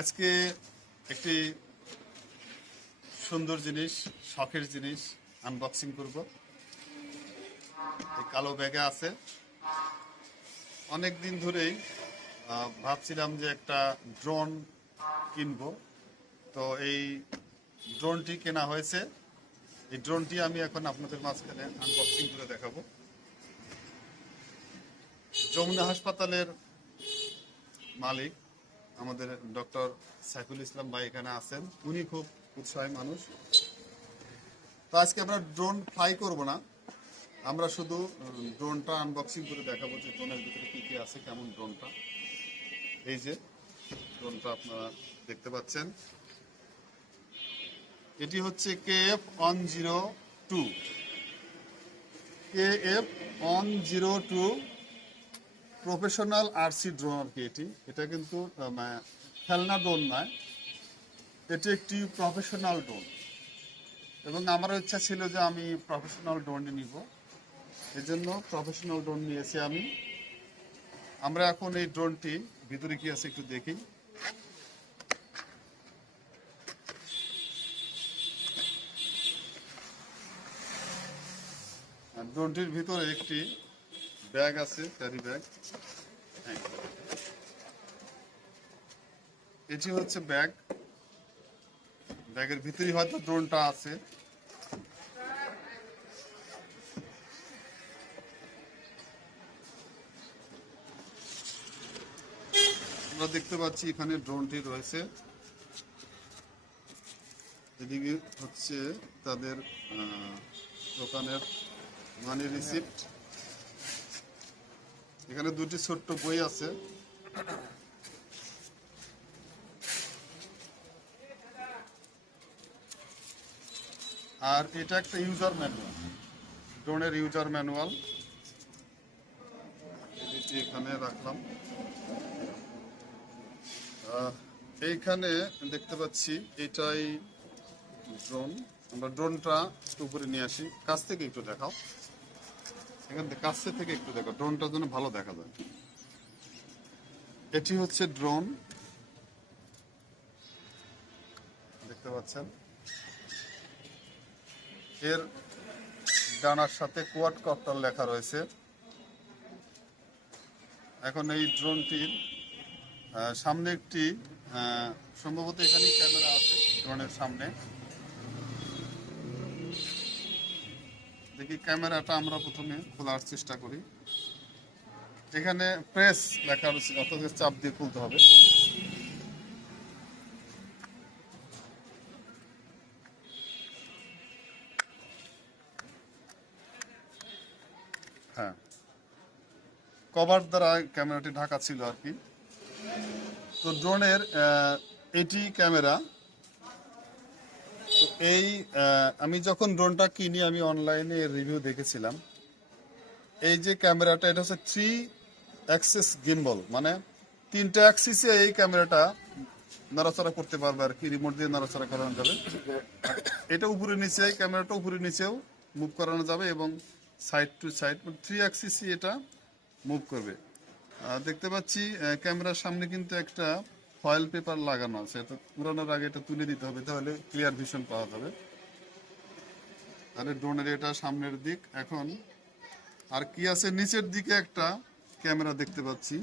আজকে একটি সুন্দর জিনিস, শখের জিনিস আনবক্সিং করব। এই কালো ব্যাগে আছে। অনেক দিন ধরেই ভাবছিলাম যে একটা ড্রোন কিনবো। তো এই ড্রোনটি কেনা হয়েছে। এই ড্রোনটি আমি এখন আপনাদের মাঝখানে আনবক্সিং করে দেখাবো। যমুনা হাসপাতালের মালিক আমাদের ডক্টর সাইফুল ইসলাম ভাই এখানে আছেন। উনি খুব উৎসাহী মানুষ। তো আজকে আমরা ড্রোন ফ্লাই করব না। আমরা শুধু ড্রোনটা আনবক্সিং করে দেখাবো যে ড্রোনের ভিতরে কি কি আছে, কেমন ড্রোনটা। এই যে, ড্রোনটা আপনারা দেখতে পাচ্ছেন। এটি হচ্ছে K F one zero two K F one zero two professional RC drone আর কি এটি। এটা কিন্তু মানে খেলনা ড্রোন নয়। এটি একটি প্রফেশনাল ড্রোন এবং আমারও ইচ্ছা ছিল যে আমি প্রফেশনাল ড্রোনই নিব। এই জন্য প্রফেশনাল ড্রোন নিয়েছি আমি। আমরা এখন এই ড্রোনটি ভিতরে কি আছে, একটু দেখি। ড্রোনটির ভিতরে একটি ব্যাগ আছে ক্যারি ব্যাগ। এটি হচ্ছে ব্যাগ। ব্যাগের ভিতরে হয়তো ড্রোনটা আছে। আমরা দেখতে পাচ্ছি এখানে ড্রোনটি রয়েছে। এদিকে হচ্ছে তাদের আহ, দোকানের মানি রিসিপ্ট এখানে দুটি ছোট্ট বই আছে। আর এটা একটা ইউজার ম্যানুয়াল ড্রোনের ইউজার ম্যানুয়াল এটি এখানে রাখলাম। এইখানে দেখতে পাচ্ছি, এটাই ড্রোন আমরা ড্রোনটা উপরে নিয়ে আসি। কাছ থেকে একটু দেখাও। এখান থেকে কাছে থেকে একটু দেখো ড্রোনটা যেন ভালো দেখা যায়। এটি হচ্ছে ড্রোন দেখতে পাচ্ছেন? এর ডানার সাথে কোয়াড কপ্টার লেখা রয়েছে। এখন এই ড্রোনটির সামনে একটি সম্ভবত এখানে ক্যামেরা আছে ড্রোনের সামনে। দেখি ক্যামেরাটা আমরা প্রথমে খোলার চেষ্টা করি। এখানে প্রেস লেখা রয়েছে, অর্থাৎ চাপ দিয়ে খুলতে হবে। হ্যাঁ। কভার দ্বারা ক্যামেরাটি ঢাকা ছিল আর কি। তো ড্রোনের এটি ক্যামেরা এই আমি যখন ড্রোনটা কিনি, আমি অনলাইনে রিভিউ দেখেছিলাম। এই যে ক্যামেরাটা এটা হচ্ছে থ্রি অ্যাক্সেস গিম্বল মানে তিনটা অ্যাক্সিসে এই ক্যামেরাটা নড়াচড়া করতে পারবে আর কি রিমোট দিয়ে নড়াচড়া করানো যাবে। এটা উপরে নিচে, এই ক্যামেরাটা উপরে নিচেও মুভ করানো যাবে এবং সাইড টু সাইড থ্রি অ্যাক্সিসই এটা মুভ করবে। দেখতে পাচ্ছি ক্যামেরার সামনে কিন্তু একটা ফয়েল পেপার লাগানো আছে, এটা পুরানোর আগে এটা তুলে দিতে হবে, তাহলে ক্লিয়ার ভিশন পাওয়া যাবে। তাহলে ড্রোনের এটা সামনের দিক, এখন আর কি আছে নিচের দিকে একটা ক্যামেরা দেখতে পাচ্ছি।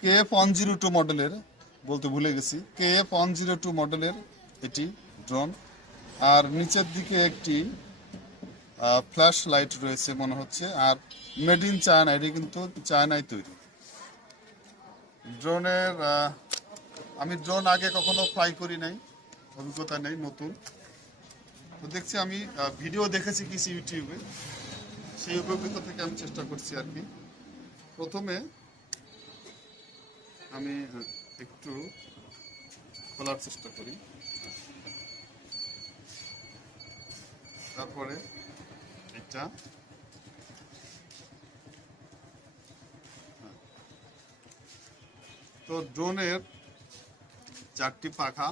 K F one zero two মডেলের, বলতে ভুলে গেছি, K F one zero two মডেলের এটি ড্রোন আর নিচের দিকে একটি ফ্ল্যাশ লাইট রয়েছে মনে হচ্ছে, আর মেড ইন চায়না এটি কিন্তু চায়নায় তৈরি। ড্রোনের আমি ড্রোন আগে কখনো ফ্লাই করি নাই, অভিজ্ঞতা নেই, নতুন। তো দেখছি আমি ভিডিও দেখেছি কিছু ইউটিউবে সেই অভিজ্ঞতা থেকে আমি চেষ্টা করছি আর কি। প্রথমে আমি একটু খোলার চেষ্টা করি। তারপরে এটা। তো ড্রোনের চারটি পাখা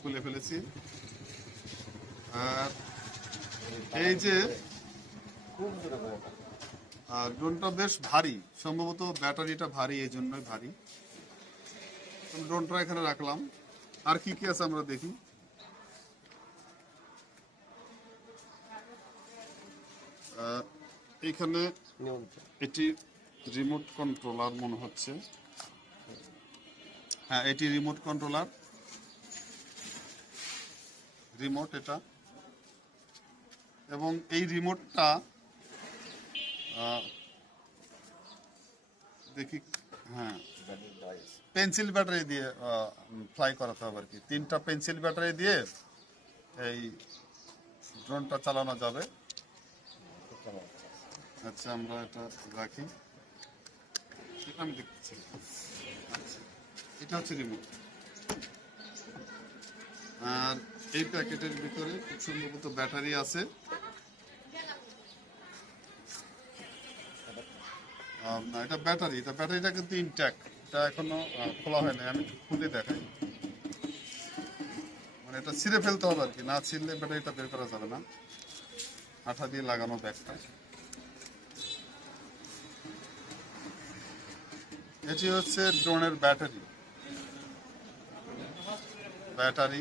খুলে ফেলেছি। আর এই যে ড্রোনটা বেশ ভারী সম্ভবত ব্যাটারিটা ভারী এই জন্যই ভারী। ড্রোনটা এখানে রাখলাম। আর কি কি আছে আমরা দেখি? এখানে এটি রিমোট কন্ট্রোলার মনে হচ্ছে। হ্যাঁ এটি রিমোট কন্ট্রোলার রিমোট এটা। এবং এই রিমোটটা দেখি হ্যাঁ পেন্সিল ব্যাটারি দিয়ে ফ্লাই করাতে হবে আর কি। তিনটা পেন্সিল ব্যাটারি দিয়ে এই ড্রোনটা চালানো যাবে। আচ্ছা আমরা এটা রাখি। আমি আচ্ছা এটা হচ্ছে রিমোট। আর এই প্যাকেটের ভিতরে খুব সম্ভবত ব্যাটারি আছে। এটা ব্যাটারি, এটা ব্যাটারিটা কিন্তু ইনট্যাক্ট এটা এখনও খোলা হয়নি, আমি খুলে দেখাই। মানে এটা ছিঁড়ে ফেলতে হবে আর কি, না ছিঁড়লে ব্যাটারিটা বের করা যাবে না। আঠা দিয়ে লাগানো ব্যাগটা। এটি হচ্ছে ড্রোনের ব্যাটারি। ব্যাটারি।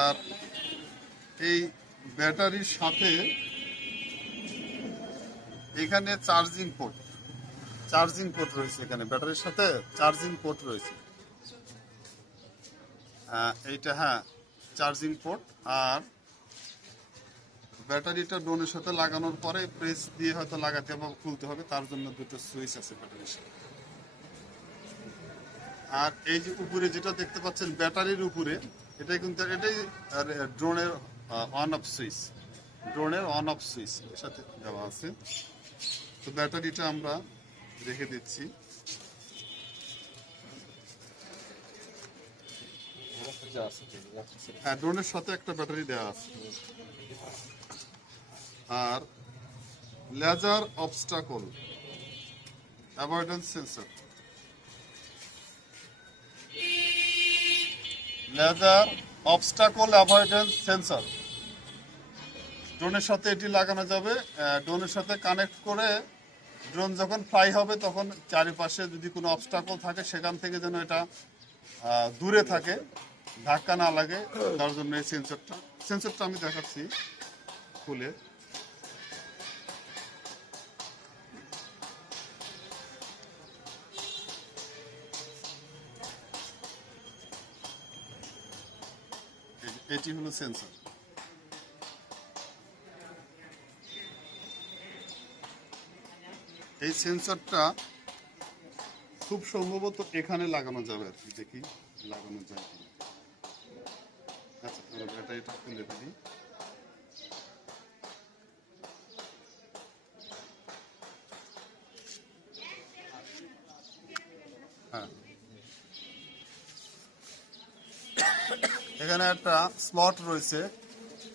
আর এই ব্যাটারির সাথে এখানে চার্জিং পোর্ট চার্জিং পোর্ট রয়েছে এখানে। ব্যাটারির সাথে চার্জিং পোর্ট রয়েছে। এইটা হ্যাঁ চার্জিং পোর্ট আর ব্যাটারিটা ডোনের সাথে লাগানোর পরে প্রেস দিয়ে হয়তো লাগাতে বা খুলতে হবে তার জন্য দুটো সুইচ আছে ব্যাটারির সাথে। আর এই যে উপরে যেটা দেখতে পাচ্ছেন, ব্যাটারির উপরে এটা কিন্তু এটাই ড্রোনের অন অফ সুইচ। ড্রোনের অন অফ সুইচ এর সাথে দেওয়া আছে। তো ব্যাটারিটা আমরা রেখে দিচ্ছি। হ্যাঁ ড্রোনের সাথে একটা ব্যাটারি দেওয়া আছে। আর, laser obstacle, avoidance sensor. Laser obstacle avoidance sensor ড্রোনের সাথে এটি লাগানো যাবে। ড্রোনের সাথে কানেক্ট করে ড্রোন যখন ফ্লাই হবে, তখন চারিপাশে যদি কোনো অবস্টাকল থাকে, সেখান থেকে যেন এটা দূরে থাকে, ধাক্কা না লাগে, তার জন্য এই সেন্সরটা সেন্সরটা আমি দেখাচ্ছি খুলে। এটি হলো সেন্সর এই সেন্সরটা খুব সম্ভবত এখানে লাগানো যাবে আর কি। দেখি, লাগানো যায়। আচ্ছা আমরা ব্যাটারিটা খুলে দিই হ্যাঁ। এখানে একটা স্লট রয়েছে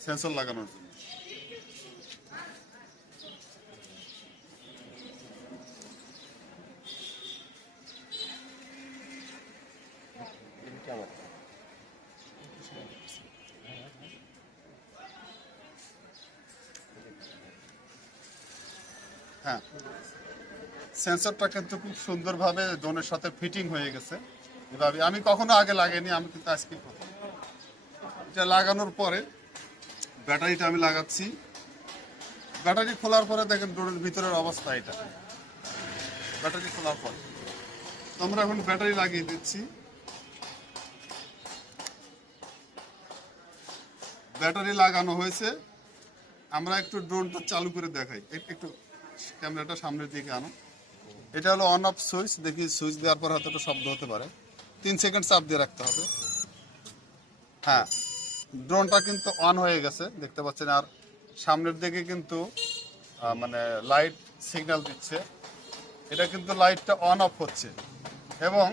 সেন্সর লাগানোর জন্য। হ্যাঁ। সেন্সরটা কিন্তু খুব সুন্দরভাবে ড্রোনের সাথে ফিটিং হয়ে গেছে। এভাবে আমি কখনো আগে লাগেনি, আমি কিন্তু আজকে এটা লাগানোর পরে ব্যাটারিটা আমি লাগাচ্ছি। ব্যাটারি খোলার পরে দেখেন ড্রোনের ভিতরের অবস্থা এটা। ব্যাটারি খোলার পরে। আমরা এখন ব্যাটারি লাগিয়ে দিচ্ছি। ব্যাটারি লাগানো হয়েছে। আমরা একটু ড্রোনটা চালু করে দেখাই। এক- একটু ক্যামেরাটা সামনের দিকে আনো। এটা হলো অন অফ সুইচ দেখি সুইচ দেওয়ার পর হয়তো একটা শব্দ হতে পারে। তিন সেকেন্ড চাপ দিয়ে রাখতে হবে। হ্যাঁ। ড্রোনটা কিন্তু অন হয়ে গেছে, দেখতে পাচ্ছেন, আর সামনের দিকে কিন্তু মানে লাইট সিগন্যাল দিচ্ছে। এটা কিন্তু লাইটটা অন অফ হচ্ছে এবং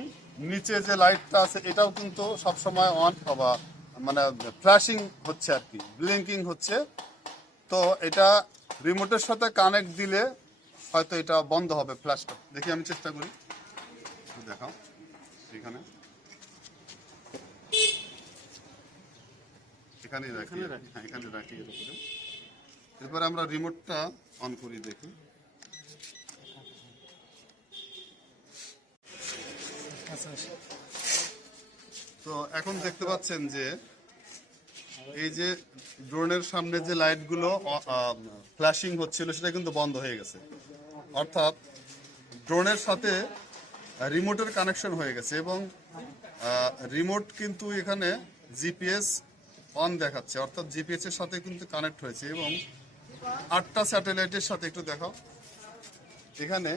নিচে যে লাইটটা আছে, এটাও কিন্তু সবসময় অন বা মানে ফ্ল্যাশিং হচ্ছে আর কি, ব্লিঙ্কিং হচ্ছে। তো এটা রিমোটের সাথে কানেক্ট দিলে হয়তো এটা বন্ধ হবে ফ্ল্যাশটা। দেখি, আমি চেষ্টা করি। দেখাও এখানে এখানে রাখি। হ্যাঁ এখানে রাখি উপরে এরপরে আমরা রিমোটটা অন করি দেখি। তো এখন দেখতে পাচ্ছেন যে এই যে ড্রোনের সামনে যে লাইটগুলো ফ্ল্যাশিং হচ্ছিল সেটা কিন্তু বন্ধ হয়ে গেছে। অর্থাৎ ড্রোনের সাথে রিমোটের কানেকশন হয়ে গেছে এবং রিমোট কিন্তু এখানে জিপিএস অন দেখাচ্ছে। অর্থাৎ জিপিএস এর সাথে কিন্তু কানেক্ট হয়েছে এবং আটটা স্যাটেলাইটের সাথে একটু দেখাও। এখানে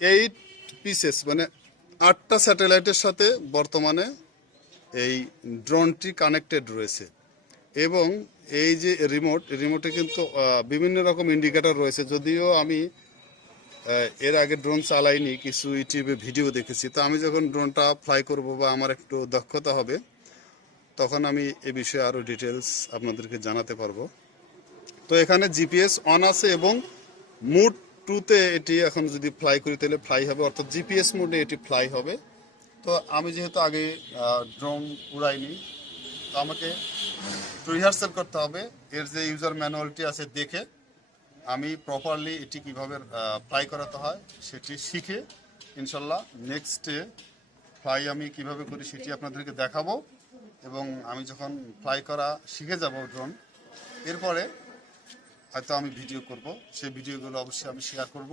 এইট পিসেস মানে আটটা স্যাটেলাইটের সাথে বর্তমানে এই ড্রোনটি কানেক্টেড রয়েছে। এবং এই যে রিমোট রিমোটে কিন্তু বিভিন্ন রকম ইন্ডিকেটর রয়েছে। যদিও আমি এর আগে ড্রোন চালাইনি, কিছু ইউটিউবে ভিডিও দেখেছি। তো আমি যখন ড্রোনটা ফ্লাই করব বা আমার একটু দক্ষতা হবে তখন আমি এ বিষয়ে আরও ডিটেলস আপনাদেরকে জানাতে পারব। তো এখানে জিপিএস অন আছে এবং মুড টুতে এটি এখন যদি ফ্লাই করি তাহলে ফ্লাই হবে, অর্থাৎ জিপিএস মোডে এটি ফ্লাই হবে। তো আমি যেহেতু আগে ড্রোন উড়াইনি, তো আমাকে রিহার্সাল করতে হবে। এর যে ইউজার ম্যানুয়ালটি আছে দেখে আমি প্রপারলি এটি কীভাবে ফ্লাই করাতে হয় সেটি শিখে, ইনশাল্লাহ নেক্সট ডে ফ্লাই আমি কীভাবে করি সেটি আপনাদেরকে দেখাবো। এবং আমি যখন ফ্লাই করা শিখে যাব ড্রোন এরপরে হয়তো আমি ভিডিও করব। সেই ভিডিওগুলো অবশ্যই আমি শেয়ার করব।